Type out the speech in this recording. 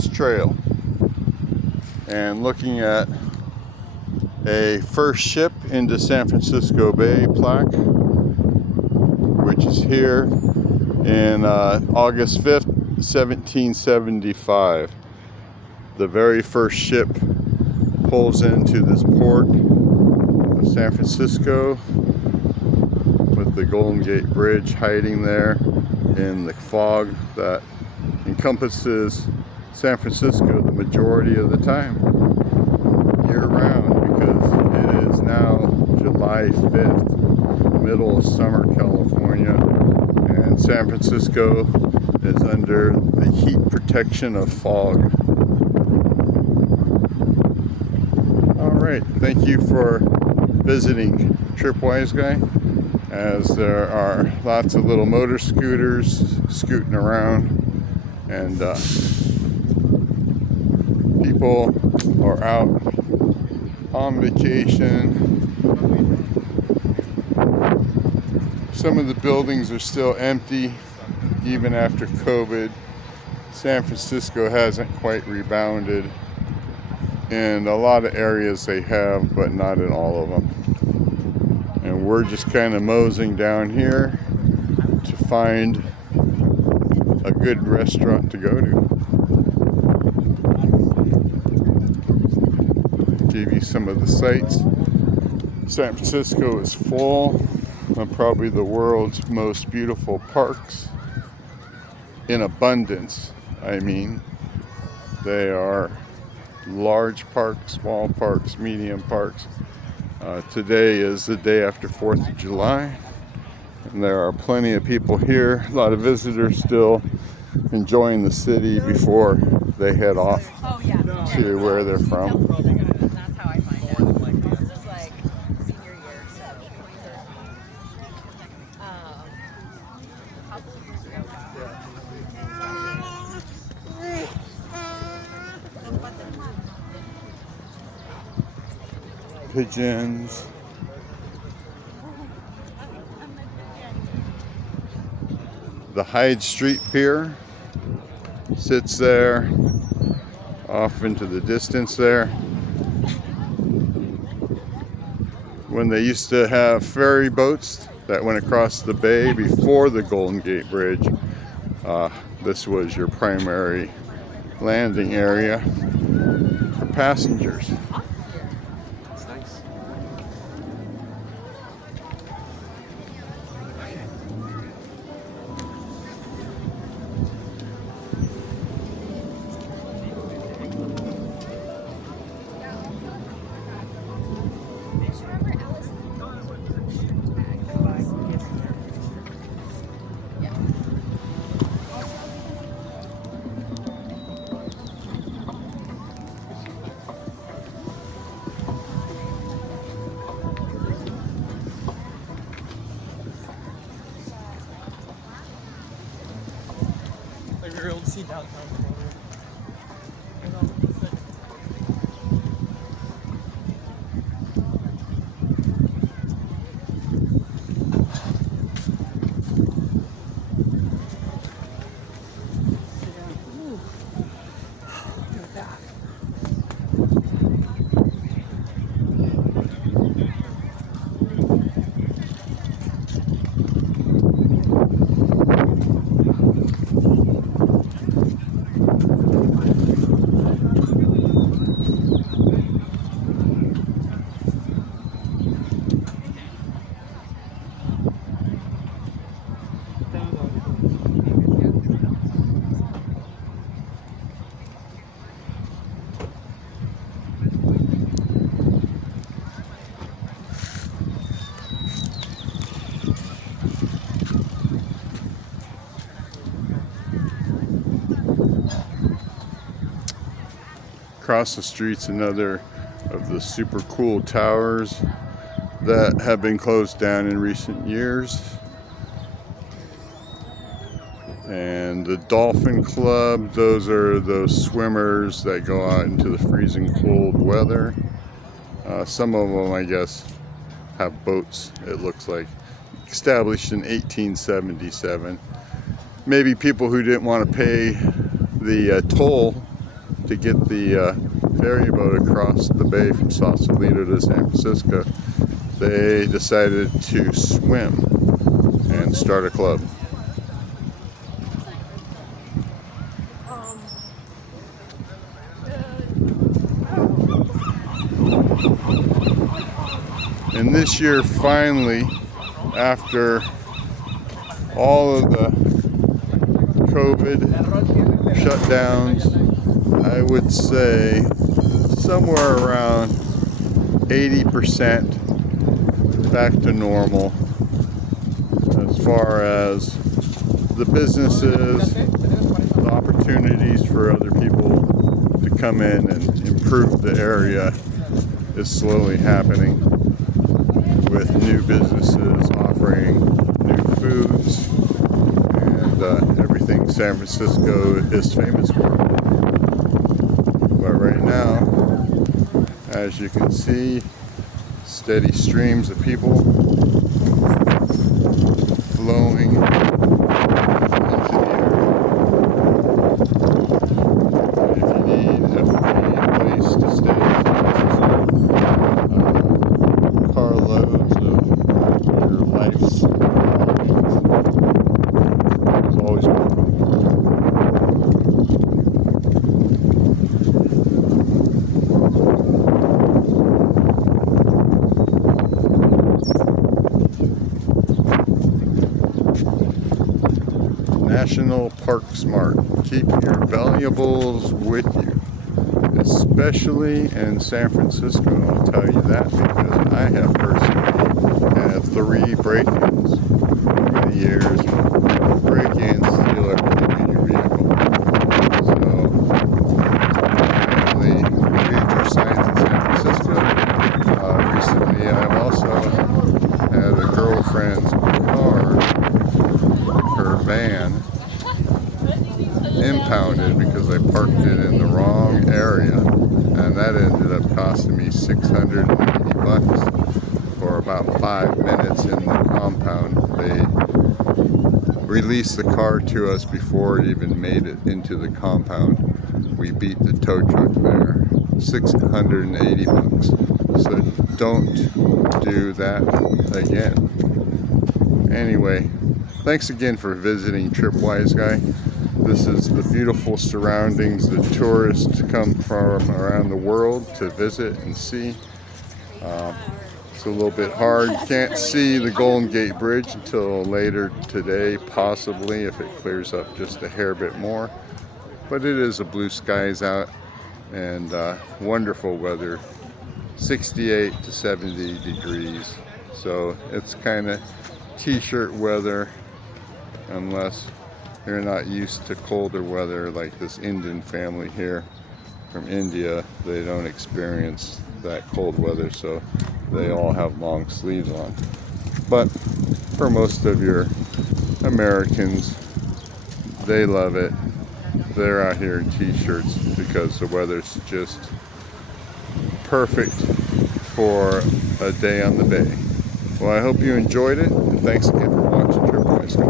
Coast Trail and looking at a first ship into San Francisco Bay plaque, which is here in August 5th, 1775. The very first ship pulls into this port of San Francisco with the Golden Gate Bridge hiding there in the fog that encompasses San Francisco the majority of the time, year round, because it is now July 5th, middle of summer California, and San Francisco is under the heat protection of fog. Alright, thank you for visiting Tripwise Guy, as there are lots of little motor scooters scooting around, and people are out on vacation. Some of the buildings are still empty even after COVID. San Francisco hasn't quite rebounded. In a lot of areas they have, but not in all of them. And we're just kind of moseying down here to find a good restaurant to go to. Give you some of the sights. San Francisco is full of probably the world's most beautiful parks. In abundance, I mean. They are large parks, small parks, medium parks. Today is the day after 4th of July, and there are plenty of people here, a lot of visitors still enjoying the city before they head off to where they're from. That's how I find out. This is like senior year, so Pigeons. The Hyde Street Pier sits there off into the distance there. When they used to have ferry boats that went across the bay before the Golden Gate Bridge, this was your primary landing area for passengers. That's nice. Like we were able to see downtown. Across the street's another of the super cool towers that have been closed down in recent years. And the Dolphin Club, those are those swimmers that go out into the freezing cold weather. Some of them, I guess, have boats, it looks like. Established in 1877. Maybe people who didn't want to pay the toll to get the ferry boat across the bay from Sausalito to San Francisco, they decided to swim and start a club. And this year, finally, after all of the COVID shutdowns, I would say somewhere around 80% back to normal as far as the businesses, the opportunities for other people to come in and improve the area is slowly happening, with new businesses offering new foods and everything San Francisco is famous for. But right now, as you can see, steady streams of people flowing into the area. If you need a free place to stay, carloads of your life's belongings is always welcome. National Park Smart. Keep your valuables with you, especially in San Francisco. I'll tell you that because I have personally had 3 break-ins over the years. Break-ins steal everything in your vehicle. So definitely read your signs in San Francisco. Recently, I've also had a girlfriend's car, her van, impounded because I parked it in the wrong area, and that ended up costing me $680 for about 5 minutes in the compound. They released the car to us before it even made it into the compound. We beat the tow truck there. $680. So don't do that again. Anyway, thanks again for visiting Tripwise Guy. This is the beautiful surroundings that tourists come from around the world to visit and see. It's a little bit hard. You can't see the Golden Gate Bridge until later today, possibly, if it clears up just a hair bit more. But it is a blue skies out and wonderful weather, 68 to 70 degrees. So it's kind of t-shirt weather, unless you're not used to colder weather like this Indian family here from India. They don't experience that cold weather, so they all have long sleeves on. But for most of your Americans, they love it. They're out here in t-shirts because the weather's just perfect for a day on the bay. Well, I hope you enjoyed it, and thanks again for watching Tripwise Guy.